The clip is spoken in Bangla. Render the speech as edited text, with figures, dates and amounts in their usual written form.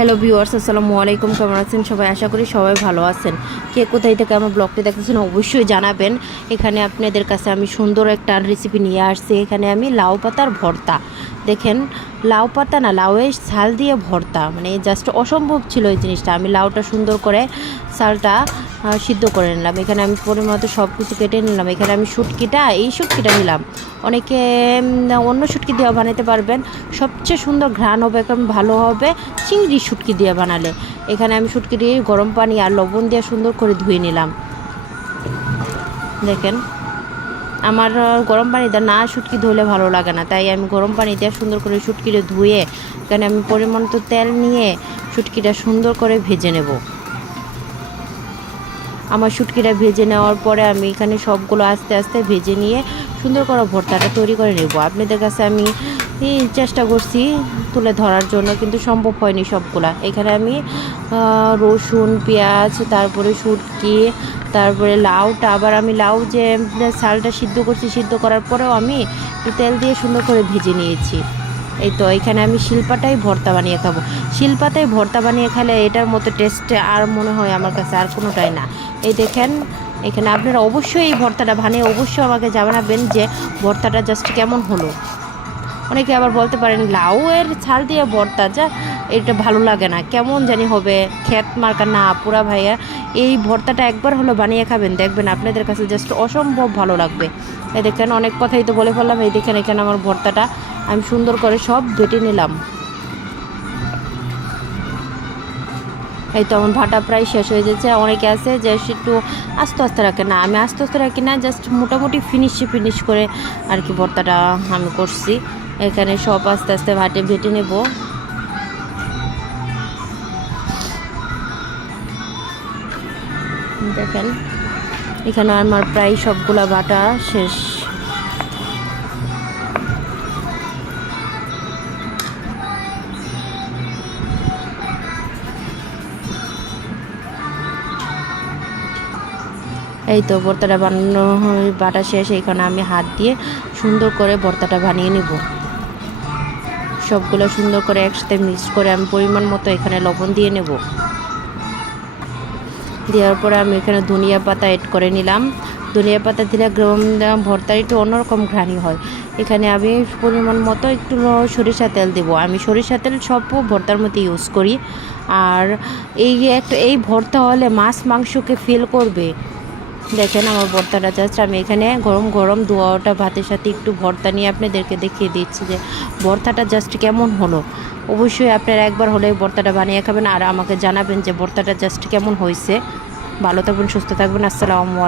হ্যালো ভিউয়ার্স, আসসালামু আলাইকুম। কেমন আছেন সবাই? আশা করি সবাই ভালো আছেন। কে কোথায় থেকে আমার ব্লগটি দেখতেছেন অবশ্যই জানাবেন। এখানে আপনাদের কাছে আমি সুন্দর একটা রেসিপি নিয়ে আসছি। এখানে আমি লাউ পাতার ভর্তা, দেখেন লাউ পাতা না, লাউয়ের ছাল দিয়ে ভর্তা, মানে জাস্ট অসম্ভব ছিল এই জিনিসটা। আমি লাউটা সুন্দর করে ছালটা সিদ্ধ করে নিলাম। এখানে আমি পরিমাণ মতো সব কিছু কেটে নিলাম। এখানে আমি এই শুটকিটা নিলাম। অনেকে অন্য শুটকি দিয়ে বানাতে পারবেন, সবচেয়ে সুন্দর ঘ্রাণ হবে, এখন ভালো হবে চিংড়ি শুটকি দিয়ে বানালে। এখানে আমি শুটকিটি গরম পানি আর লবণ দিয়ে সুন্দর করে ধুয়ে নিলাম। দেখেন আমার গরম পানি দিয়ে না শুটকি ধুলে ভালো লাগে না, তাই আমি গরম পানি দিয়ে সুন্দর করে শুটকিটা ধুয়ে এখানে আমি পরিমাণ মতো তেল নিয়ে শুটকিটা সুন্দর করে ভেজে নেব। আমার শুটকিটা ভেজে নেওয়ার পরে আমি এখানে সবগুলো আস্তে আস্তে ভেজে নিয়ে সুন্দর করে ভর্তাটা তৈরি করে নেব। আপনাদের কাছে আমি চেষ্টা করছি তুলে ধরার জন্য, কিন্তু সম্ভব হয়নি সবগুলা। এখানে আমি রসুন, পেঁয়াজ, তারপরে শুটকি, তারপরে লাউটা, আবার আমি লাউ যে চালটা সিদ্ধ করছি, সিদ্ধ করার পরেও আমি তেল দিয়ে সুন্দর করে ভেজে নিয়েছি। এই তো এখানে আমি শিলপাটাই ভর্তা বানিয়ে খাবো। শিলপাতায় ভর্তা বানিয়ে খেলে এটার মতো টেস্ট আর মনে হয় আমার কাছে আর কোনোটাই না। এই দেখেন এখানে আপনারা অবশ্যই এই ভর্তাটা বানিয়ে অবশ্যই আমাকে জানাবেন যে ভর্তাটা জাস্ট কেমন হলো। অনেকে আবার বলতে পারেন লাউয়ের ছাল দিয়ে ভর্তা, যা এটা ভালো লাগে না, কেমন জানি হবে, খেত মার্কা না পুরা ভাইয়া। এই ভর্তাটা একবার হলো বানিয়ে খাবেন, দেখবেন আপনাদের কাছে জাস্ট অসম্ভব ভালো লাগবে। এই দেখেন অনেক কথাই তো বলে ফেললাম। এই দেখেন এখানে আমার ভর্তাটা আমি সুন্দর করে সব বেটে নিলাম। এই তো আমার ভাটা প্রায় শেষ হয়ে যাচ্ছে। অনেকে আছে যে একটু আস্তে আস্তে রাখে, না আমি আস্তে আস্তে রাখি না, জাস্ট মোটামুটি ফিনিশ করে আর কি ভর্তাটা আমি করছি। এখানে সব আস্তে আস্তে বেটে নেব। দেখেন এখানে আমার প্রায় সবগুলা বাটা শেষ। এই তো ভর্তাটা বানানো বাটা শেষ। এখানে আমি হাত দিয়ে সুন্দর করে ভর্তাটা বানিয়ে নেব। সবগুলো সুন্দর করে একসাথে মিক্স করে আমি পরিমাণ মতো এখানে লবণ দিয়ে নেব। দেওয়ার পরে আমি এখানে ধনিয়া পাতা অ্যাড করে নিলাম। ধনিয়া পাতা দিলে ভর্তার একটু অন্যরকম ঘ্রাণী হয়। এখানে আমি পরিমাণ মতো একটু সরিষা তেল দেবো। আমি সরিষা তেল সব ভর্তার মধ্যে ইউজ করি। আর এই ভর্তা হলে মাছ মাংসকে ফিল করবে। দেখেন আমার ভর্তাটা জাস্ট আমি এখানে গরম গরম দোয়াটা ভাতের সাথে একটু ভর্তা নিয়ে আপনাদেরকে দেখিয়ে দিচ্ছি যে ভর্তাটা জাস্ট কেমন হলো। অবশ্যই আপনারা একবার হলে ভর্তাটা বানিয়ে খাবেন আর আমাকে জানাবেন যে ভর্তাটা জাস্ট কেমন হয়েছে। ভালো থাকবেন, সুস্থ থাকবেন। আসসালামু আলাইকুম।